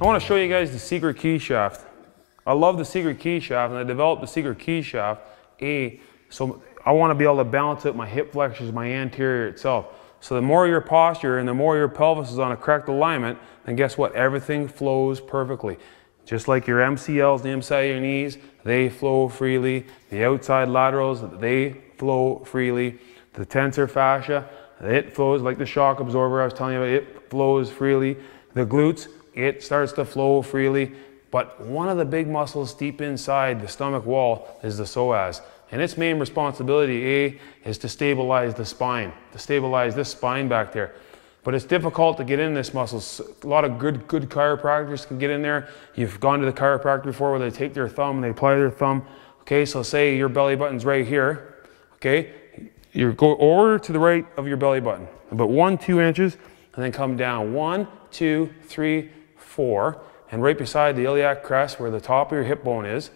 I want to show you guys the secret key shaft. I love the secret key shaft, and I developed the secret key shaft, so I want to be able to balance out my hip flexors, my anterior itself. So the more your posture and the more your pelvis is on a correct alignment, then guess what? Everything flows perfectly. Just like your MCLs, the inside of your knees, they flow freely. The outside laterals, they flow freely. The tensor fascia, it flows like the shock absorber I was telling you about, it flows freely. The glutes, it starts to flow freely. But one of the big muscles deep inside the stomach wall is the psoas. And its main responsibility, is to stabilize the spine, to stabilize this spine back there. But it's difficult to get in this muscle. A lot of good chiropractors can get in there. You've gone to the chiropractor before where they take their thumb and they apply their thumb. Okay, so say your belly button's right here. Okay, you go over to the right of your belly button, about 1-2 inches, and then come down 1, 2, 3, 4, and right beside the iliac crest where the top of your hip bone is,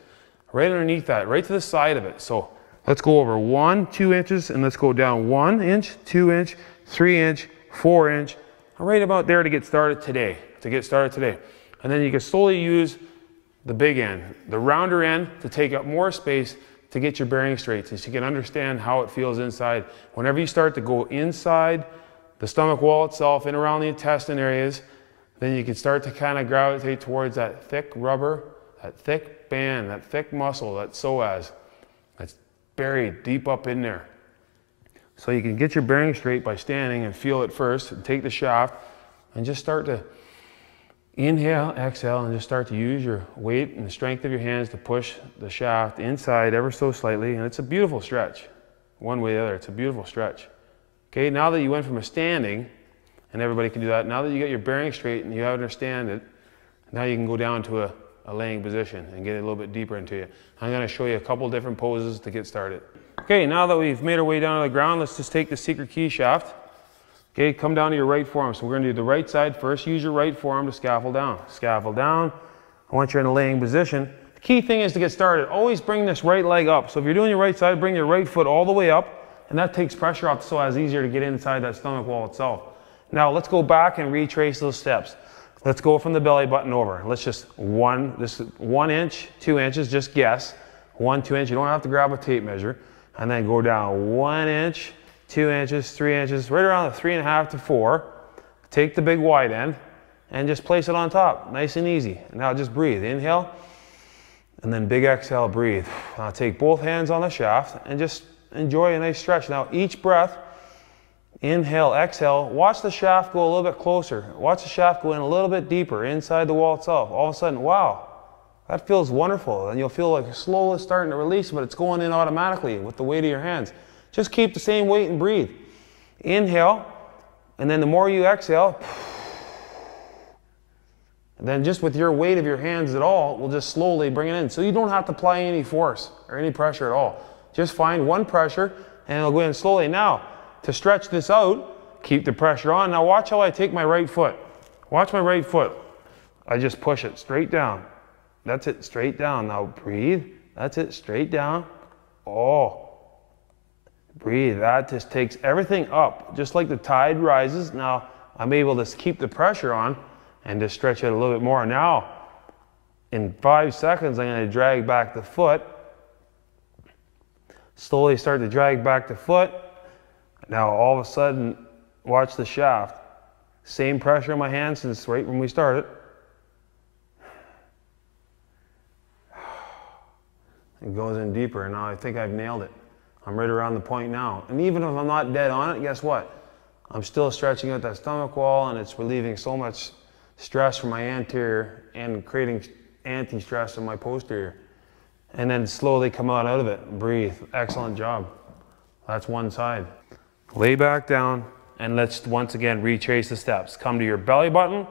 right underneath that, right to the side of it. So let's go over 1-2 inches, and let's go down 1 inch, 2 inch, 3 inch, 4 inch, right about there to get started today. And then you can slowly use the big end, the rounder end, to take up more space to get your bearing straight, so you can understand how it feels inside. Whenever you start to go inside the stomach wall itself, in around the intestine areas, then you can start to kind of gravitate towards that thick rubber, that thick band, that thick muscle, that psoas, that's buried deep up in there. So you can get your bearing straight by standing and feel it first, and take the shaft, and just start to inhale, exhale, and just start to use your weight and the strength of your hands to push the shaft inside ever so slightly. And it's a beautiful stretch. One way or the other, it's a beautiful stretch. Okay, now that you went from a standing, and everybody can do that, now that you got your bearing straight and you understand it, now you can go down to a laying position and get a little bit deeper into it. I'm going to show you a couple different poses to get started. Okay, now that we've made our way down to the ground, let's just take the secret key shaft. Okay, come down to your right forearm. So we're going to do the right side first. Use your right forearm to scaffold down. Scaffold down. Once you're in a laying position, the key thing is to get started, always bring this right leg up. So if you're doing your right side, bring your right foot all the way up, and that takes pressure off, so it's easier to get inside that stomach wall itself. Now let's go back and retrace those steps. Let's go from the belly button over. Let's just this is 1 inch, 2 inches, just guess. 1, 2 inch, you don't have to grab a tape measure. And then go down 1 inch, 2 inches, 3 inches, right around the 3.5 to 4. Take the big wide end and just place it on top, nice and easy. And now just breathe, inhale, and then big exhale, breathe. Now take both hands on the shaft and just enjoy a nice stretch. Now each breath, inhale, exhale, watch the shaft go a little bit closer. Watch the shaft go in a little bit deeper inside the wall itself. All of a sudden, wow, that feels wonderful. And you'll feel like you're slowly starting to release, but it's going in automatically with the weight of your hands. Just keep the same weight and breathe. Inhale, and then the more you exhale, and then just with your weight of your hands at all, we'll just slowly bring it in. So you don't have to apply any force or any pressure at all. Just find one pressure, and it'll go in slowly. Now, to stretch this out, keep the pressure on. Now watch how I take my right foot. Watch my right foot. I just push it straight down. That's it, straight down. Now breathe. That's it, straight down. Oh, breathe. That just takes everything up, just like the tide rises. Now I'm able to keep the pressure on and just stretch it a little bit more. Now, in 5 seconds, I'm going to drag back the foot. Slowly start to drag back the foot. Now all of a sudden, watch the shaft. Same pressure in my hand since right when we started. It goes in deeper, and now I think I've nailed it. I'm right around the point now. And even if I'm not dead on it, guess what? I'm still stretching out that stomach wall, and it's relieving so much stress from my anterior and creating anti-stress in my posterior. And then slowly come out of it. Breathe. Excellent job. That's one side. Lay back down, and let's once again retrace the steps. Come to your belly button.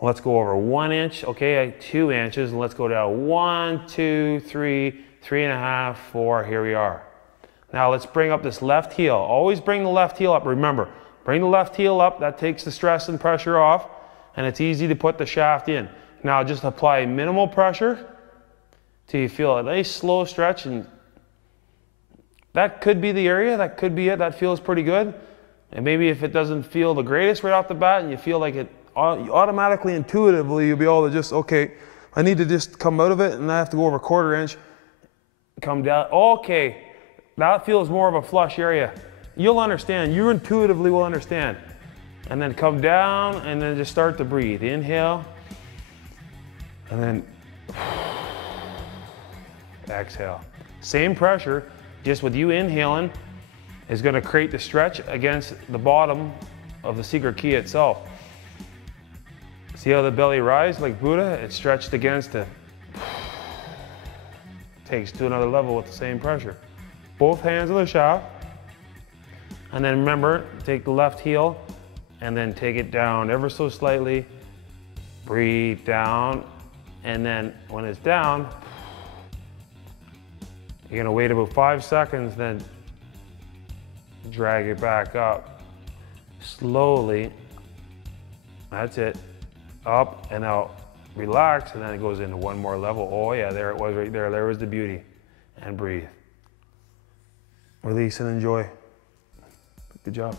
Let's go over 1 inch, okay, 2 inches, and let's go down 1, 2, 3, 3.5, 4, here we are. Now let's bring up this left heel. Always bring the left heel up. Remember, bring the left heel up. That takes the stress and pressure off, and it's easy to put the shaft in. Now just apply minimal pressure till you feel a nice slow stretch, and that could be the area, that could be it. That feels pretty good. And maybe if it doesn't feel the greatest right off the bat and you feel like it automatically, intuitively, you'll be able to just, okay, I need to just come out of it and I have to go over 1/4 inch, come down. Okay, that feels more of a flush area. You'll understand, you intuitively will understand. And then come down and then just start to breathe. Inhale, and then exhale. Same pressure, just with you inhaling, is gonna create the stretch against the bottom of the secret key itself. See how the belly rises like Buddha? It's stretched against it. Takes to another level with the same pressure. Both hands on the shaft. And then remember, take the left heel and then take it down ever so slightly. Breathe down. And then when it's down, you're gonna wait about 5 seconds, then drag it back up. Slowly, that's it. Up and out. Relax, and then it goes into one more level. Oh yeah, there it was right there. There was the beauty. And breathe. Release and enjoy. Good job.